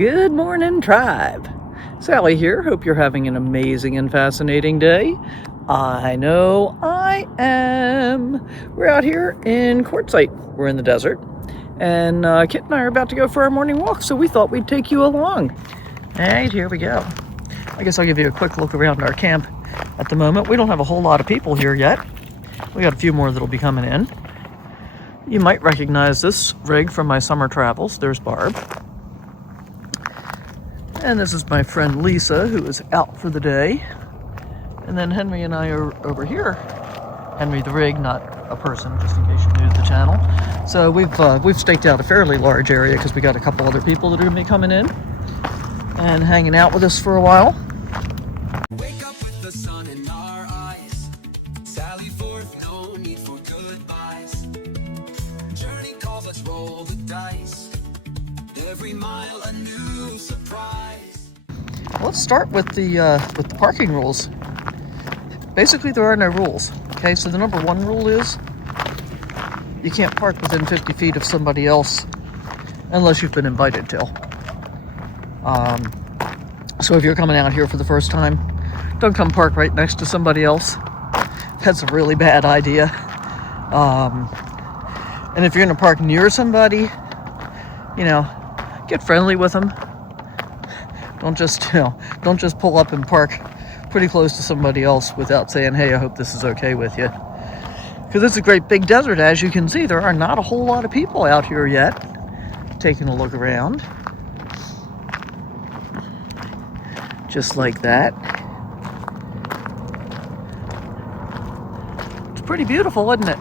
Good morning, tribe. Sally here. Hope you're having an amazing and fascinating day. I know I am. We're out here in Quartzsite. We're in the desert. And Kit and I are about to go for our morning walk, so we thought we'd take you along. Alright, here we go. I guess I'll give you a quick look around our camp at the moment. We don't have a whole lot of people here yet. We got a few more that'll be coming in. You might recognize this rig from my summer travels. There's Barb. And this is my friend Lisa, who is out for the day. And then Henry and I are over here. Henry the rig, not a person, just in case you're new to the channel. So we've staked out a fairly large area because we got a couple other people that are going to be coming in and hanging out with us for a while. Wake up with the sun in our eyes. Sally forth, no need for goodbyes. Journey calls, let's roll the dice. Every mile a new surprise. Let's start with the parking rules. Basically, there are no rules. Okay, so the number one rule is you can't park within 50 feet of somebody else unless you've been invited to. So if you're coming out here for the first time, don't come park right next to somebody else. That's a really bad idea. And if you're going to park near somebody, get friendly with them. Don't just pull up and park pretty close to somebody else without saying, hey, I hope this is okay with you. Because it's a great big desert, as you can see. There are not a whole lot of people out here yet. Taking a look around. Just like that. It's pretty beautiful, isn't it?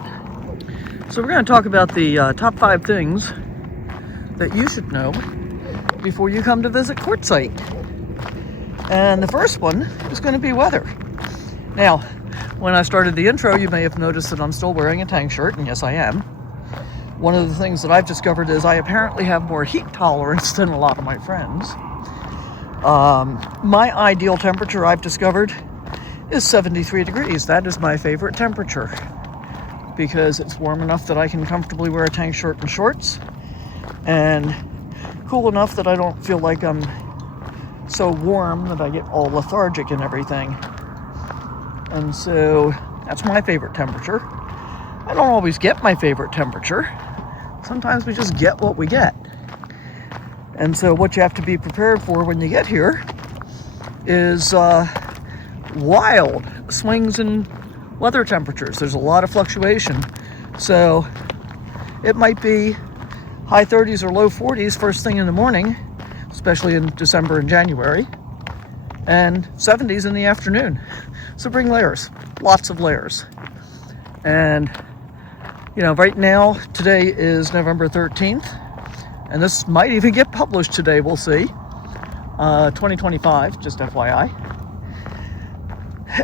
So we're going to talk about the top 5 things that you should know before you come to visit Quartzsite. And the first one is going to be weather. Now, when I started the intro, you may have noticed that I'm still wearing a tank shirt, and yes, I am. One of the things that I've discovered is I apparently have more heat tolerance than a lot of my friends. My ideal temperature, I've discovered, is 73 degrees. That is my favorite temperature because it's warm enough that I can comfortably wear a tank shirt and shorts, and cool enough that I don't feel like I'm so warm that I get all lethargic and everything. And so that's my favorite temperature. I don't always get my favorite temperature. Sometimes we just get what we get. And so what you have to be prepared for when you get here is wild swings in weather temperatures. There's a lot of fluctuation. So it might be high 30s or low 40s first thing in the morning, especially in December and January, and 70s in the afternoon. So bring layers, lots of layers. And, right now, today is November 13th, and this might even get published today, we'll see. 2025, just FYI.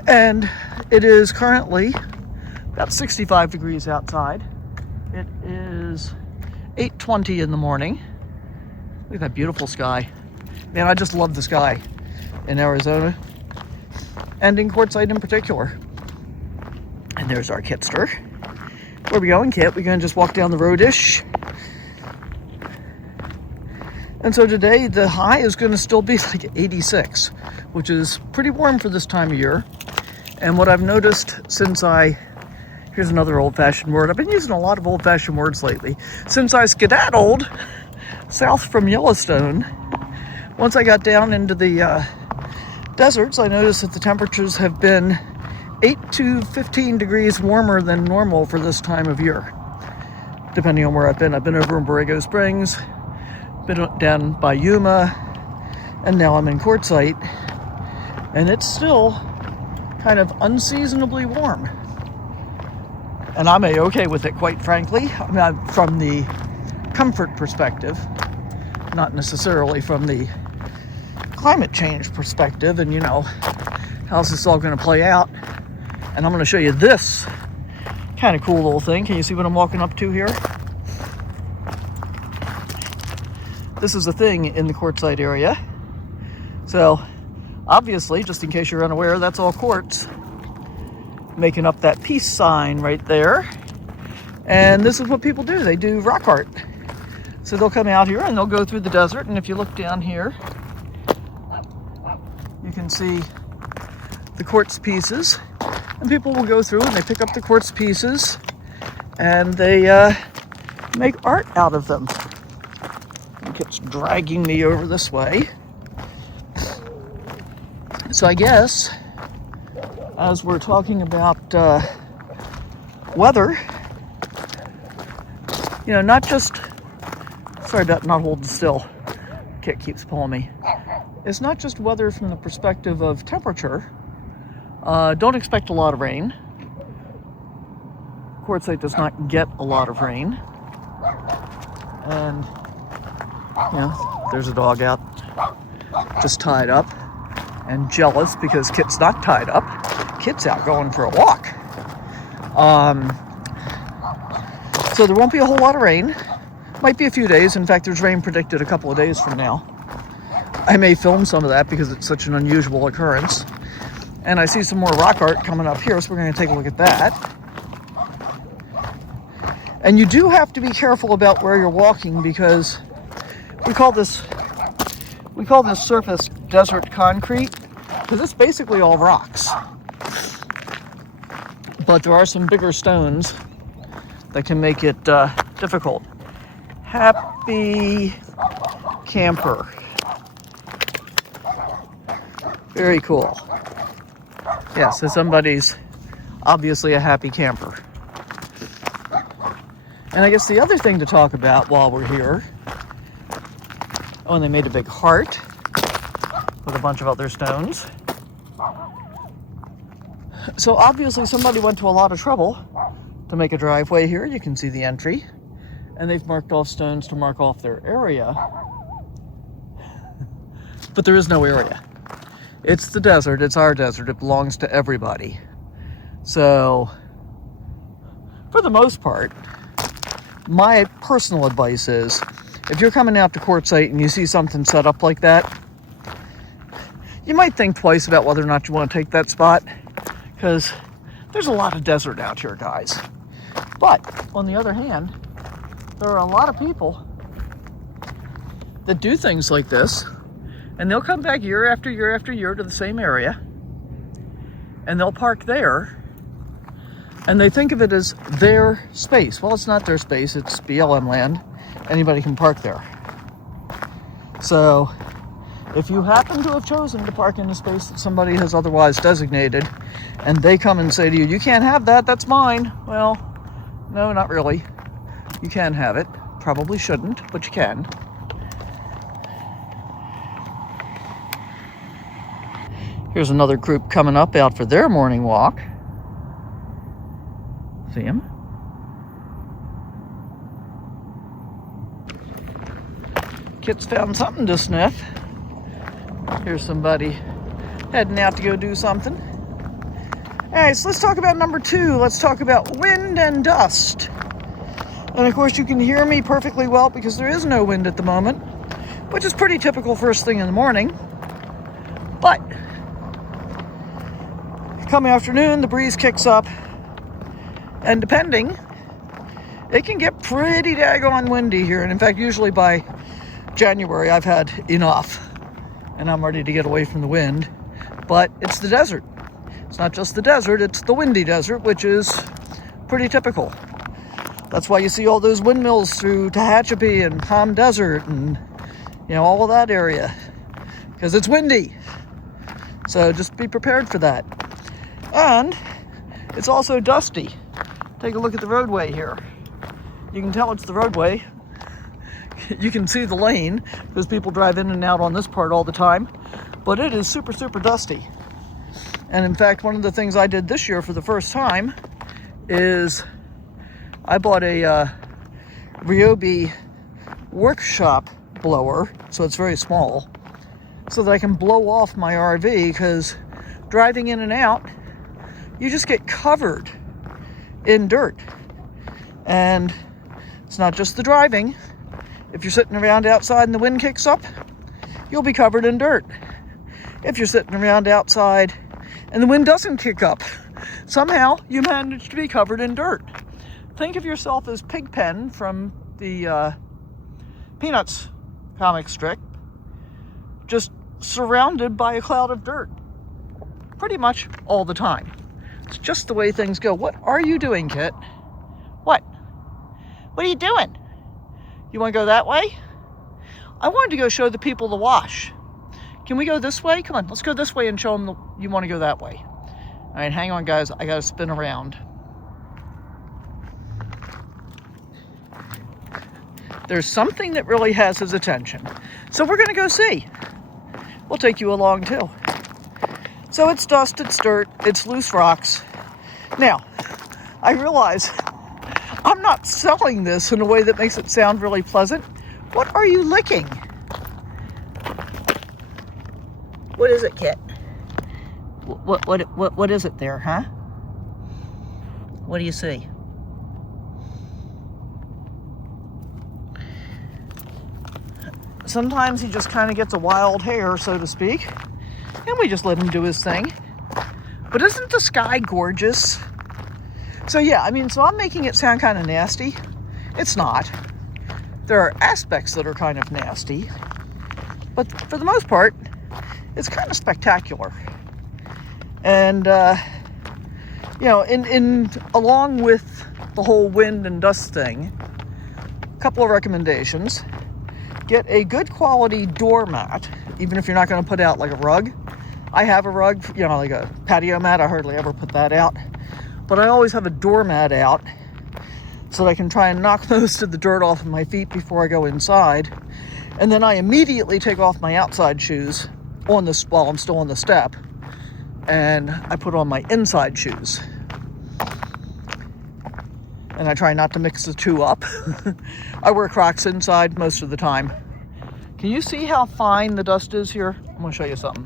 And it is currently about 65 degrees outside. It is 8:20 in the morning. Look at that beautiful sky. Man, I just love the sky in Arizona and in Quartzsite in particular. And there's our Kitster. Where are we going, Kit? We're going to just walk down the road-ish. And so today the high is going to still be like 86, which is pretty warm for this time of year. And what I've noticed since here's another old-fashioned word. I've been using a lot of old-fashioned words lately. Since I skedaddled south from Yellowstone, once I got down into the deserts, I noticed that the temperatures have been 8 to 15 degrees warmer than normal for this time of year, depending on where I've been. I've been over in Borrego Springs, been down by Yuma, and now I'm in Quartzsite, and it's still kind of unseasonably warm. And I'm okay with it, quite frankly. I mean, from the comfort perspective, not necessarily from the climate change perspective, and how's this all going to play out. And I'm going to show you this kind of cool little thing. Can you see what I'm walking up to here? This is a thing in the Quartzsite area. So obviously, just in case you're unaware, that's all quartz, making up that peace sign right there. And this is what people do. They do rock art. So they'll come out here and they'll go through the desert, and if you look down here, you can see the quartz pieces, and people will go through and they pick up the quartz pieces and they make art out of them. It keeps dragging me over this way. So I guess, as we're talking about weather, you know, not just, sorry about not holding still, Kit keeps pulling me. It's not just weather from the perspective of temperature. Don't expect a lot of rain. Quartzsite does not get a lot of rain. And, you know, there's a dog out just tied up and jealous because Kit's not tied up. Kit's out going for a walk. So there won't be a whole lot of rain. Might be a few days. In fact, there's rain predicted a couple of days from now. I may film some of that because it's such an unusual occurrence. And I see some more rock art coming up here, so we're going to take a look at that. And you do have to be careful about where you're walking because we call this surface desert concrete because it's basically all rocks. But there are some bigger stones that can make it difficult. Happy camper. Very cool. Yeah, so somebody's obviously a happy camper. And I guess the other thing to talk about while we're here, oh, and they made a big heart with a bunch of other stones. So obviously somebody went to a lot of trouble to make a driveway here. You can see the entry. And they've marked off stones to mark off their area. But there is no area. It's the desert. It's our desert. It belongs to everybody. So, for the most part, my personal advice is, if you're coming out to Quartzsite and you see something set up like that, you might think twice about whether or not you want to take that spot, because there's a lot of desert out here, guys. But, on the other hand, there are a lot of people that do things like this, and they'll come back year after year after year to the same area, and they'll park there, and they think of it as their space. Well, it's not their space, it's BLM land. Anybody can park there. So, if you happen to have chosen to park in a space that somebody has otherwise designated, and they come and say to you, you can't have that, that's mine. Well, no, not really. You can have it. Probably shouldn't, but you can. Here's another group coming up out for their morning walk. See him? Kit's found something to sniff. Here's somebody heading out to go do something. Alright, so let's talk about number 2. Let's talk about wind and dust. And of course you can hear me perfectly well because there is no wind at the moment, which is pretty typical first thing in the morning. But come afternoon, the breeze kicks up, and depending, it can get pretty daggone windy here. And in fact, usually by January, I've had enough, and I'm ready to get away from the wind. But it's the desert. It's not just the desert, it's the windy desert, which is pretty typical. That's why you see all those windmills through Tehachapi and Palm Desert and, you know, all of that area, because it's windy. So just be prepared for that. And it's also dusty. Take a look at the roadway here. You can tell it's the roadway. You can see the lane because people drive in and out on this part all the time. But it is super, super dusty. And in fact, one of the things I did this year for the first time is I bought a Ryobi workshop blower, so it's very small, so that I can blow off my RV, because driving in and out, you just get covered in dirt. And it's not just the driving. If you're sitting around outside and the wind kicks up, you'll be covered in dirt. If you're sitting around outside and the wind doesn't kick up, somehow you manage to be covered in dirt. Think of yourself as Pigpen from the Peanuts comic strip, just surrounded by a cloud of dirt pretty much all the time. It's just the way things go. What are you doing, Kit? What are you doing? You want to go that way? I wanted to go show the people the wash. Can we go this way? Come on, let's go this way and show them you want to go that way. All right, hang on, guys. I got to spin around. There's something that really has his attention. So we're going to go see. We'll take you along, too. So it's dust, it's dirt, it's loose rocks. Now, I realize I'm not selling this in a way that makes it sound really pleasant. What are you licking? What is it, Kit? What is it there, huh? What do you see? Sometimes he just kind of gets a wild hair, so to speak, and we just let him do his thing. But isn't the sky gorgeous? So yeah, I mean, so I'm making it sound kind of nasty. It's not. There are aspects that are kind of nasty, but for the most part, it's kind of spectacular. And you know, in along with the whole wind and dust thing, a couple of recommendations. Get a good quality doormat, even if you're not going to put out like a rug. I have a rug, you know, like a patio mat. I hardly ever put that out. But I always have a doormat out so that I can try and knock most of the dirt off of my feet before I go inside. And then I immediately take off my outside shoes while I'm still on the step. And I put on my inside shoes. And I try not to mix the two up. I wear Crocs inside most of the time. Can you see how fine the dust is here? I'm going to show you something.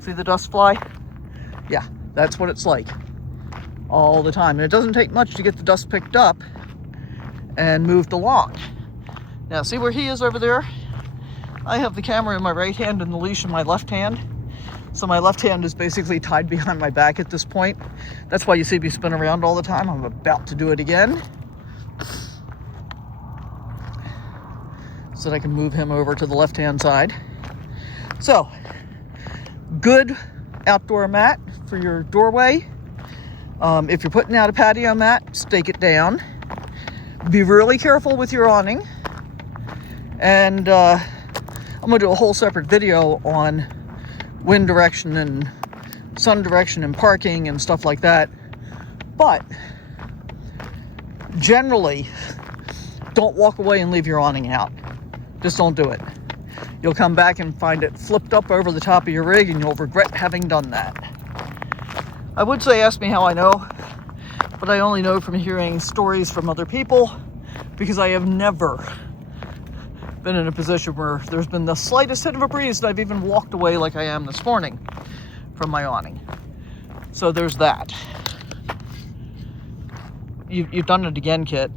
See the dust fly? Yeah, that's what it's like all the time. And it doesn't take much to get the dust picked up and moved along. Now, see where he is over there? I have the camera in my right hand and the leash in my left hand. So my left hand is basically tied behind my back at this point. That's why you see me spin around all the time. I'm about to do it again, so that I can move him over to the left-hand side. So, good outdoor mat for your doorway. If you're putting out a patio mat, stake it down. Be really careful with your awning. And I'm gonna do a whole separate video on wind direction and sun direction and parking and stuff like that. But generally, don't walk away and leave your awning out. Just don't do it. You'll come back and find it flipped up over the top of your rig, and you'll regret having done that. I would say ask me how I know, but I only know from hearing stories from other people, because I have never been in a position where there's been the slightest hint of a breeze and I've even walked away like I am this morning from my awning. So there's that. You've done it again, Kit.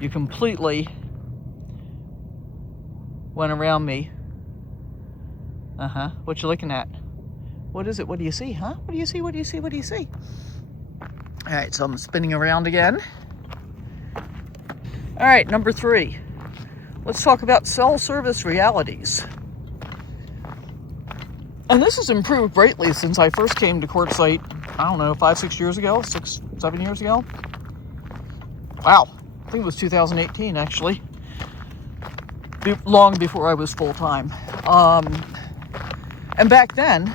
You completely went around me. What you looking at? What is it? What do you see, huh? What do you see? What do you see? What do you see? All right, so I'm spinning around again. All right, number 3. Let's talk about cell service realities. And this has improved greatly since I first came to Quartzsite, I don't know, 5-6 years ago, 6-7 years ago. Wow, I think it was 2018 actually. Long before I was full-time. And back then,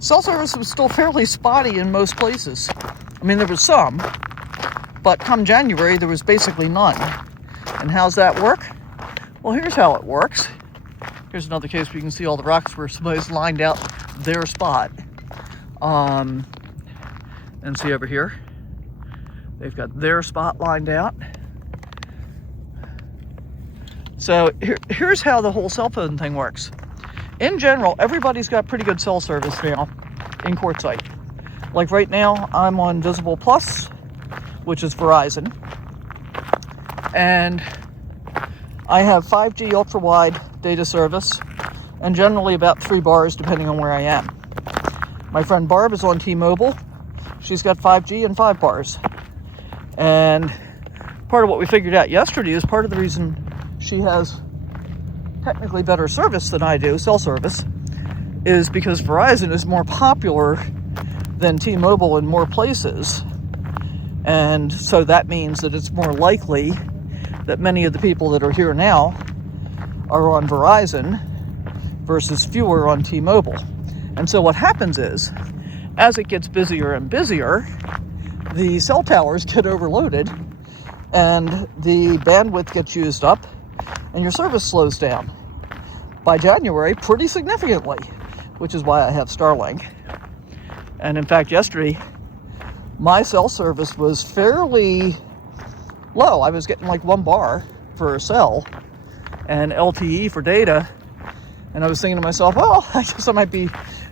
cell service was still fairly spotty in most places. I mean, there was some, but come January, there was basically none. And how's that work? Well, here's how it works. Here's another case where you can see all the rocks where somebody's lined out their spot. And see over here, they've got their spot lined out. So here's how the whole cell phone thing works. In general, everybody's got pretty good cell service now in Quartzsite. Like right now, I'm on Visible Plus, which is Verizon. And I have 5G ultra-wide data service, and generally about 3 bars depending on where I am. My friend Barb is on T-Mobile. She's got 5G and 5 bars. And part of what we figured out yesterday is part of the reason she has technically better service than I do, cell service, is because Verizon is more popular than T-Mobile in more places. And so that means that it's more likely that many of the people that are here now are on Verizon versus fewer on T-Mobile. And so what happens is, as it gets busier and busier, the cell towers get overloaded and the bandwidth gets used up and your service slows down by January pretty significantly, which is why I have Starlink. And in fact, yesterday, my cell service was fairly low. I was getting like 1 bar for a cell and LTE for data. And I was thinking to myself, well, I guess I might be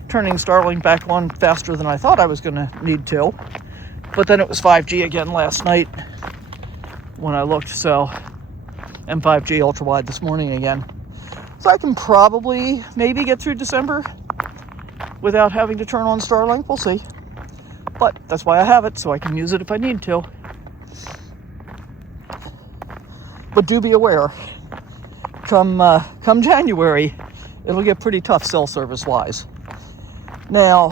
turning Starlink back on faster than I thought I was going to need to. But then it was 5G again last night when I looked, so, and 5G ultra wide this morning again. So I can probably maybe get through December without having to turn on Starlink. We'll see. But that's why I have it, so I can use it if I need to. But do be aware, come January, it'll get pretty tough cell service wise. Now,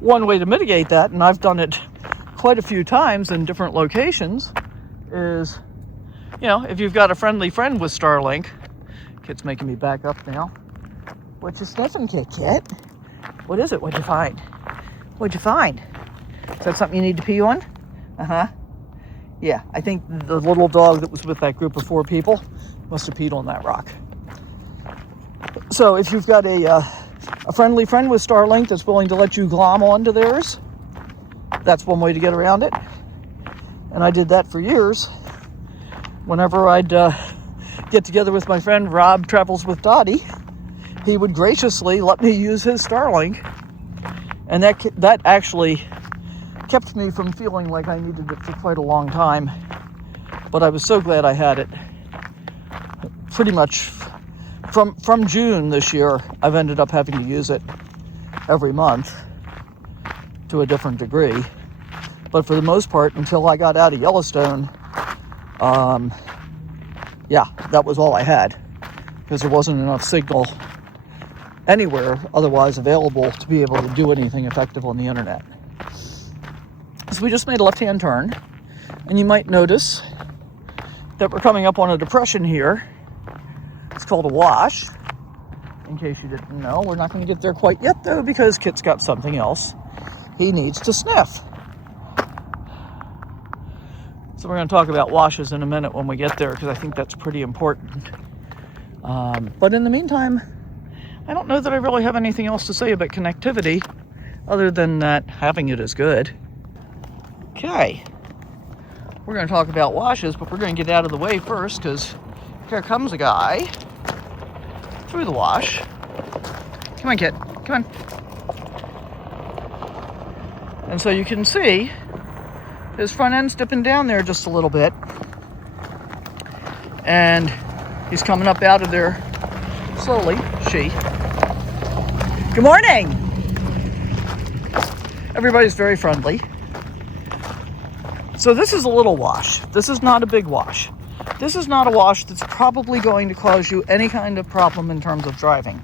one way to mitigate that, and I've done it quite a few times in different locations, is, you know, if you've got a friendly friend with Starlink, Kit's making me back up now. What you sniffing, Kit? What is it? What'd you find? What'd you find? Is that something you need to pee on? Uh-huh. Yeah, I think the little dog that was with that group of 4 people must have peed on that rock. So if you've got a friendly friend with Starlink that's willing to let you glom onto theirs, that's one way to get around it. And I did that for years. Whenever I'd get together with my friend Rob Travels with Dottie, he would graciously let me use his Starlink. And that actually kept me from feeling like I needed it for quite a long time. But I was so glad I had it. Pretty much from June this year, I've ended up having to use it every month to a different degree. But for the most part, until I got out of Yellowstone, yeah, that was all I had, because there wasn't enough signal anywhere otherwise available to be able to do anything effective on the internet. So we just made a left-hand turn, and you might notice that we're coming up on a depression here. It's called a wash, in case you didn't know. We're not going to get there quite yet, though, because Kit's got something else he needs to sniff. So we're going to talk about washes in a minute when we get there, because I think that's pretty important. But in the meantime, I don't know that I really have anything else to say about connectivity, other than that having it is good. Okay, we're going to talk about washes, but we're going to get out of the way first, because here comes a guy through the wash. Come on, Kit, come on. And so you can see his front end's dipping down there just a little bit, and he's coming up out of there slowly. Good morning. Everybody's very friendly. So this is a little wash. This is not a big wash. This is not a wash that's probably going to cause you any kind of problem in terms of driving.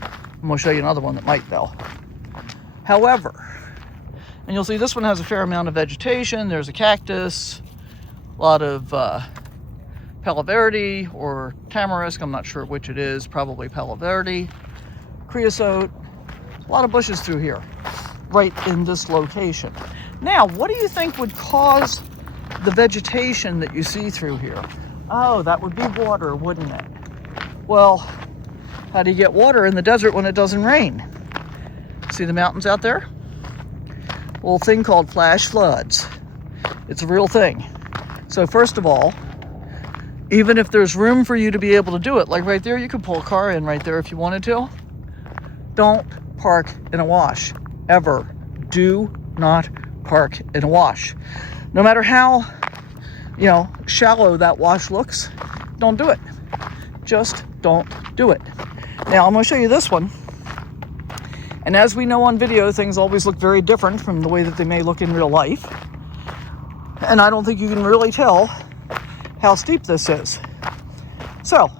I'm going to show you another one that might, though. However, and you'll see this one has a fair amount of vegetation. There's a cactus, a lot of Palo Verde or tamarisk. I'm not sure which it is. Probably Palo Verde. Creosote. A lot of bushes through here, right in this location. Now, what do you think would cause the vegetation that you see through here? Oh, that would be water, wouldn't it? Well, how do you get water in the desert when it doesn't rain? See the mountains out there? A little thing called flash floods. It's a real thing. So first of all, even if there's room for you to be able to do it, like right there, you could pull a car in right there if you wanted to. Don't park in a wash, ever. Do not park in a wash. No matter how, shallow that wash looks, don't do it. Just don't do it. Now, I'm going to show you this one. And as we know on video, things always look very different from the way that they may look in real life. And I don't think you can really tell how steep this is. So,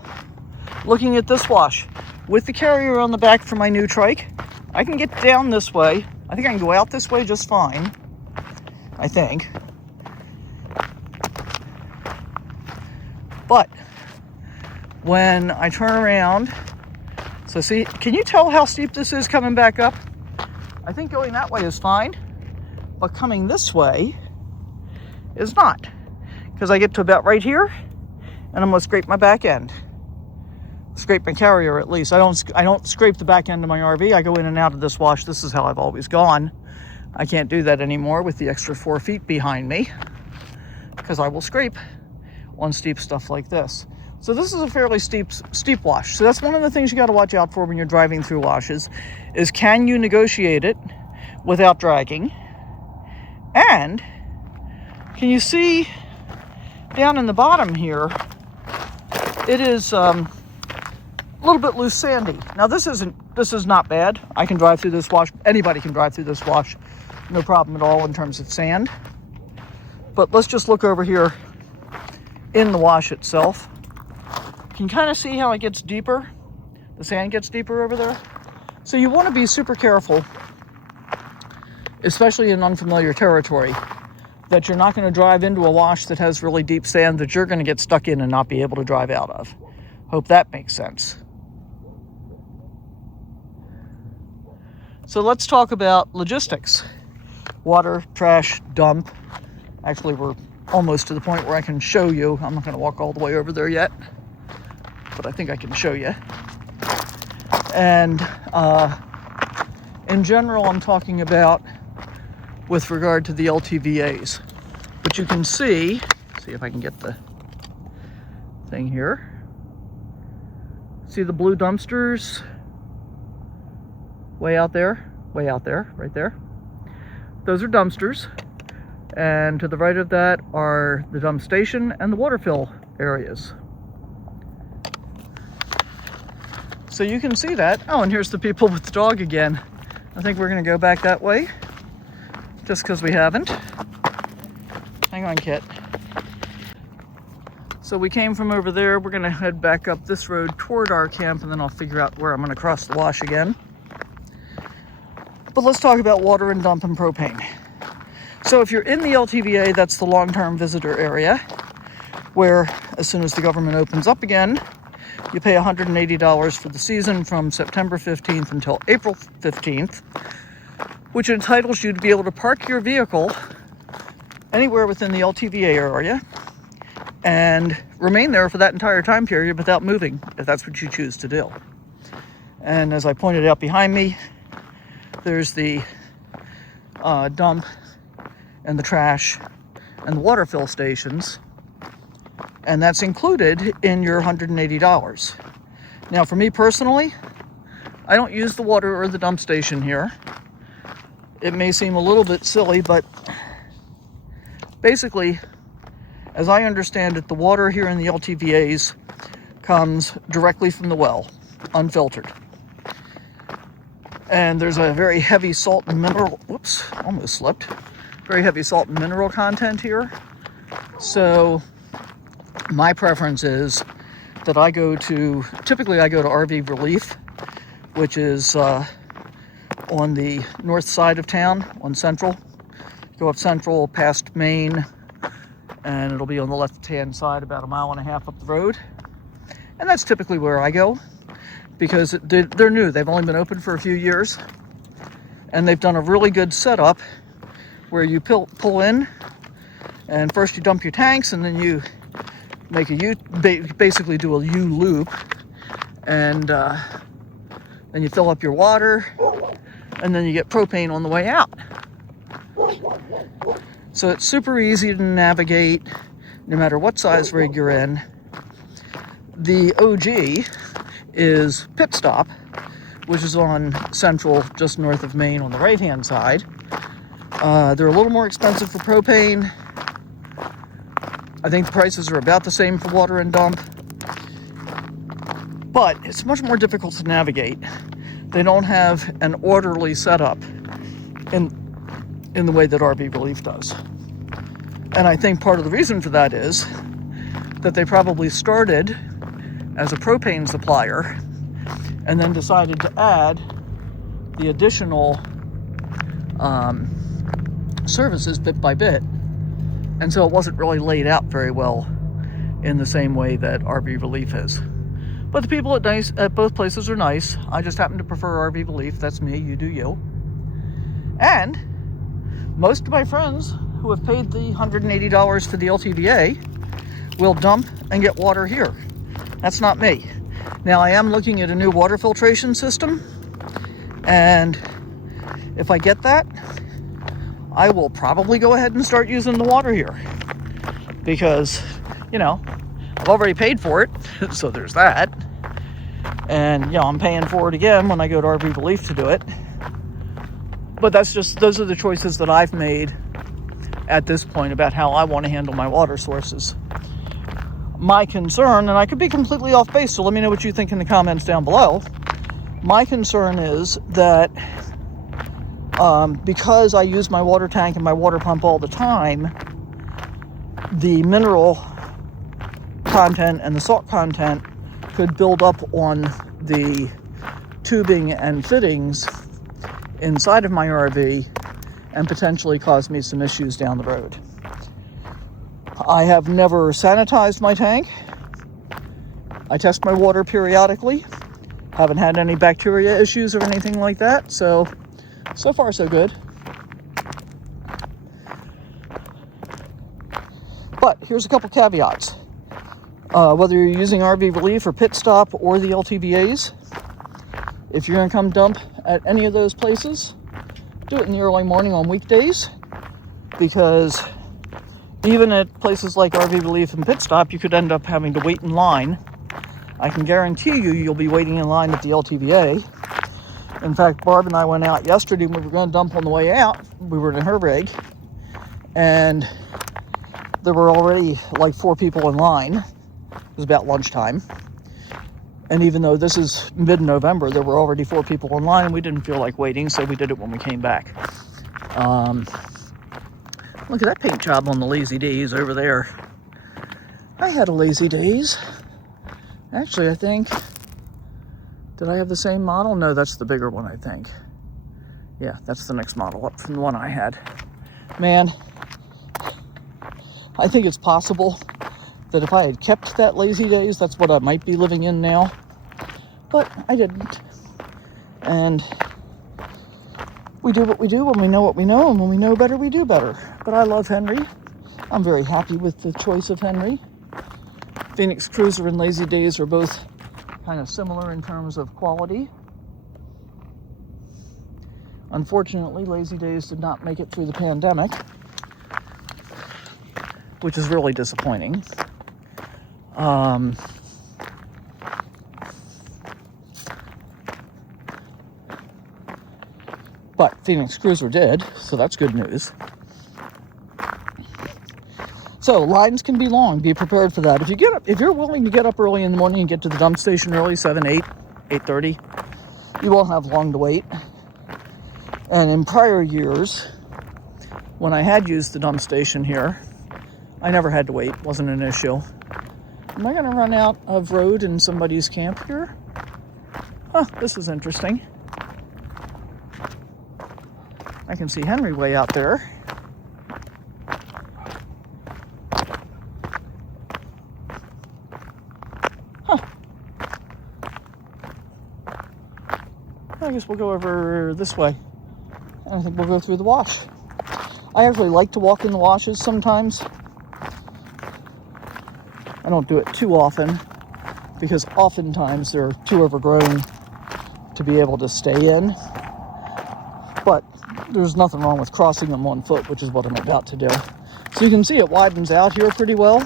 looking at this wash, with the carrier on the back for my new trike, I can get down this way. I think I can go out this way just fine. I think. But when I turn around, so see, can you tell how steep this is coming back up? I think going that way is fine, but coming this way is not, because I get to about right here and I'm going to scrape my back end. Scrape my carrier at least. I don't scrape the back end of my RV. I go in and out of this wash. This is how I've always gone. I can't do that anymore with the extra 4 feet behind me, because I will scrape on steep stuff like this. So this is a fairly steep wash. So that's one of the things you got to watch out for when you're driving through washes, is can you negotiate it without dragging? And can you see down in the bottom here, it is a little bit loose sandy. Now this is not bad. I can drive through this wash. Anybody can drive through this wash. No problem at all in terms of sand. But let's just look over here in the wash itself. Can you kind of see how it gets deeper? The sand gets deeper over there. So you want to be super careful, especially in unfamiliar territory, that you're not going to drive into a wash that has really deep sand that you're going to get stuck in and not be able to drive out of. Hope that makes sense. So let's talk about logistics. Water, trash, dump. Actually, we're almost to the point where I can show you. I'm not going to walk all the way over there yet, but I think I can show you. And in general, I'm talking about with regard to the LTVAs. But you can see if I can get the thing here. See the blue dumpsters way out there, right there. Those are dumpsters. And to the right of that are the dump station and the water fill areas. So you can see that. Oh, and here's the people with the dog again. I think we're gonna go back that way, just because we haven't. Hang on, Kit. So we came from over there. We're gonna head back up this road toward our camp, and then I'll figure out where I'm gonna cross the wash again. But let's talk about water and dump and propane. So if you're in the LTVA, that's the long-term visitor area, where as soon as the government opens up again, you pay $180 for the season from September 15th until April 15th, which entitles you to be able to park your vehicle anywhere within the LTVA area and remain there for that entire time period without moving, if that's what you choose to do. And as I pointed out behind me, there's the dump and the trash and the water fill stations, and that's included in your $180. Now for me personally, I don't use the water or the dump station here. It may seem a little bit silly, but basically, as I understand it, the water here in the LTVAs comes directly from the well, unfiltered. And there's a very heavy salt and mineral, whoops, almost slipped. Very heavy salt and mineral content here. So my preference is that typically I go to RV Relief, which is on the north side of town, on Central. Go up Central past Main, and it'll be on the left-hand side about 1.5 miles up the road. And that's typically where I go, because they're new. They've only been open for a few years, and they've done a really good setup where you pull in, and first you dump your tanks, and then you make basically do a U-loop, and then you fill up your water, and then you get propane on the way out. So it's super easy to navigate no matter what size rig you're in. The OG is Pit Stop, which is on Central, just north of Main on the right-hand side. They're a little more expensive for propane. I think the prices are about the same for water and dump. But it's much more difficult to navigate. They don't have an orderly setup in the way that RV Relief does. And I think part of the reason for that is that they probably started as a propane supplier and then decided to add the additional services bit by bit. And so it wasn't really laid out very well in the same way that RV Relief is. But the people at both places are nice. I just happen to prefer RV Relief. That's me, you do you. And most of my friends who have paid the $180 for the LTVA will dump and get water here. That's not me. Now, I am looking at a new water filtration system, and if I get that, I will probably go ahead and start using the water here, because, you know, I've already paid for it, so there's that. And, you know, I'm paying for it again when I go to RV Relief to do it. But those are the choices that I've made at this point about how I want to handle my water sources. My concern, and I could be completely off base, so let me know what you think in the comments down below. My concern is that because I use my water tank and my water pump all the time, the mineral content and the salt content could build up on the tubing and fittings inside of my RV and potentially cause me some issues down the road. I have never sanitized my tank. I test my water periodically. Haven't had any bacteria issues or anything like that, so far so good. But here's a couple caveats. Whether you're using RV Relief or Pit Stop or the LTVAs, if you're gonna come dump at any of those places, do it in the early morning on weekdays, because even at places like RV Relief and Pit Stop, you could end up having to wait in line. I can guarantee you'll be waiting in line at the LTVA. In fact, Barb and I went out yesterday and we were going to dump on the way out. We were in her rig, and there were already like 4 people in line. It was about lunchtime. And even though this is mid-November, there were already 4 people in line, and we didn't feel like waiting, so we did it when we came back. Look at that paint job on the Lazy Days over there. I had a Lazy Days. Actually, I think, did I have the same model? No, that's the bigger one, I think. Yeah, that's the next model up from the one I had. Man, I think it's possible that if I had kept that Lazy Days, that's what I might be living in now. But I didn't. And we do what we do when we know what we know, and when we know better, we do better. But I love Henry. I'm very happy with the choice of Henry. Phoenix Cruiser and Lazy Days are both kind of similar in terms of quality. Unfortunately, Lazy Days did not make it through the pandemic, which is really disappointing. But Phoenix Cruiser did, so that's good news. So lines can be long. Be prepared for that. If you're willing to get up early in the morning and get to the dump station early, 7, 8, 8:30, you won't have long to wait. And in prior years, when I had used the dump station here, I never had to wait. It wasn't an issue. Am I going to run out of road in somebody's camp here? Huh, this is interesting. I can see Henry way out there. I guess we'll go over this way. I think we'll go through the wash. I actually like to walk in the washes sometimes. I don't do it too often, because oftentimes they're too overgrown to be able to stay in. But there's nothing wrong with crossing them on foot, which is what I'm about to do. So you can see it widens out here pretty well.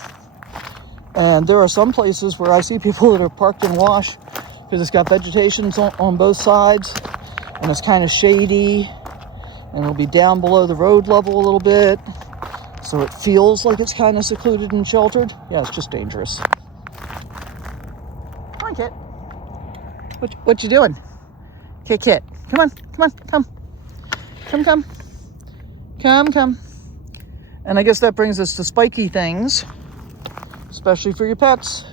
And there are some places where I see people that are parked in wash because it's got vegetation on both sides, and it's kind of shady, and it'll be down below the road level a little bit, so it feels like it's kind of secluded and sheltered. Yeah, it's just dangerous. Come on, Kit. What you doing? Okay, Kit. Come on. Come. And I guess that brings us to spiky things, especially for your pets.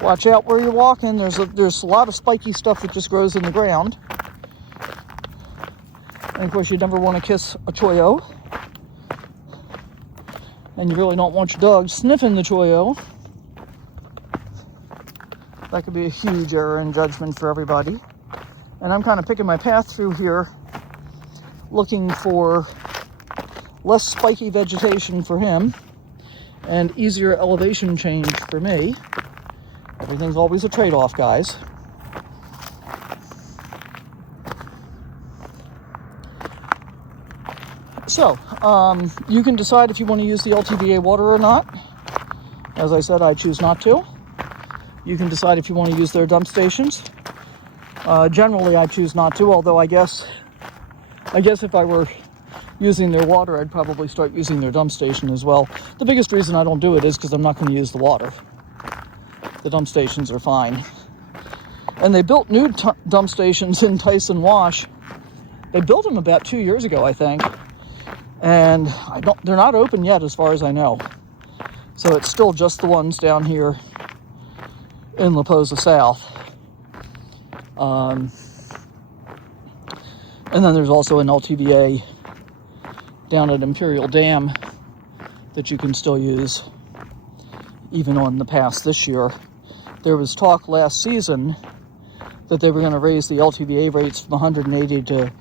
Watch out where you're walking. There's a lot of spiky stuff that just grows in the ground. And of course, you never want to kiss a choyo. And you really don't want your dog sniffing the choyo. That could be a huge error in judgment for everybody. And I'm kind of picking my path through here, looking for less spiky vegetation for him and easier elevation change for me. Everything's always a trade-off, guys. So, you can decide if you want to use the LTVA water or not. As I said, I choose not to. You can decide if you want to use their dump stations. Generally, I choose not to, although I guess if I were using their water, I'd probably start using their dump station as well. The biggest reason I don't do it is because I'm not going to use the water. The dump stations are fine. And they built new dump stations in Tyson Wash. They built them about 2 years ago, I think. And they're not open yet as far as I know. So it's still just the ones down here in La Posa South. And then there's also an LTVA down at Imperial Dam that you can still use even on the pass this year. There was talk last season that they were going to raise the LTVA rates from $180 to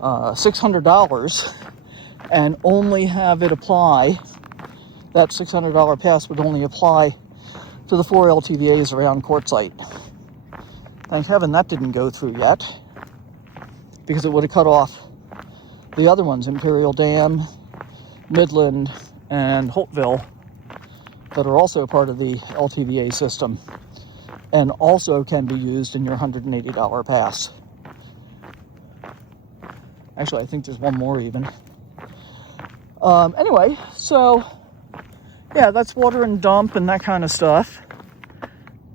$600 and only have it apply. That $600 pass would only apply to the 4 LTVAs around Quartzsite. Thank heaven that didn't go through yet, because it would have cut off the other ones, Imperial Dam, Midland, and Holtville, that are also part of the LTVA system and also can be used in your $180 pass. Actually, I think there's one more even. Anyway, so yeah, that's water and dump and that kind of stuff.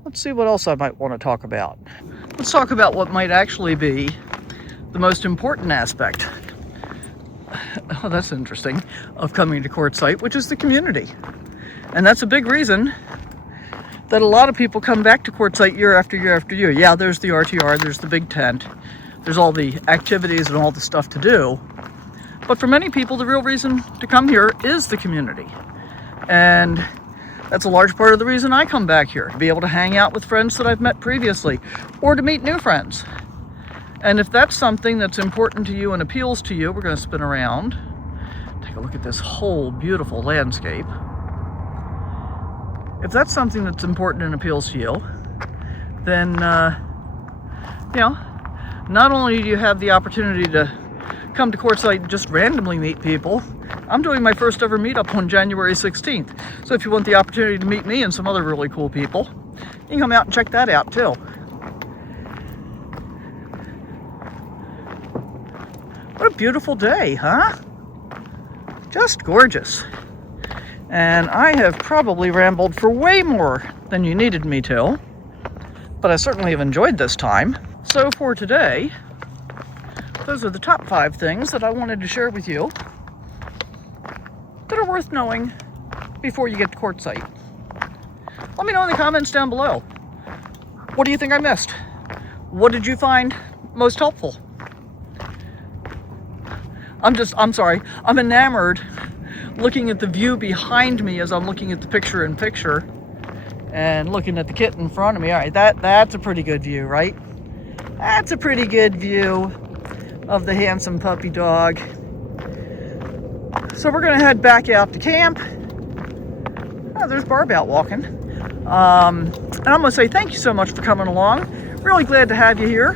Let's see what else I might want to talk about. Let's talk about what might actually be the most important aspect, oh, that's interesting, of coming to Quartzsite, which is the community. And that's a big reason that a lot of people come back to Quartzsite year after year after year. Yeah, there's the RTR, there's the big tent, there's all the activities and all the stuff to do. But for many people, the real reason to come here is the community. And that's a large part of the reason I come back here, to be able to hang out with friends that I've met previously, or to meet new friends. And if that's something that's important to you and appeals to you, we're going to spin around, take a look at this whole beautiful landscape. If that's something that's important and appeals to you, then, you know, not only do you have the opportunity to come to Quartzsite and just randomly meet people, I'm doing my first ever meetup on January 16th. So if you want the opportunity to meet me and some other really cool people, you can come out and check that out too. What a beautiful day, huh? Just gorgeous. And I have probably rambled for way more than you needed me to, but I certainly have enjoyed this time. So for today, those are the top 5 things that I wanted to share with you that are worth knowing before you get to Quartzsite. Let me know in the comments down below. What do you think I missed? What did you find most helpful? I'm sorry, I'm enamored looking at the view behind me as I'm looking at the picture-in-picture and looking at the kit in front of me. All right, that's a pretty good view, right? That's a pretty good view of the handsome puppy dog. So we're gonna head back out to camp. Oh, there's Barb out walking. And I'm gonna say thank you so much for coming along. Really glad to have you here.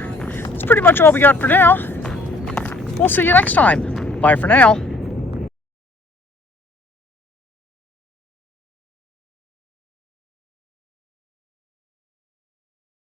That's pretty much all we got for now. We'll see you next time. Bye for now.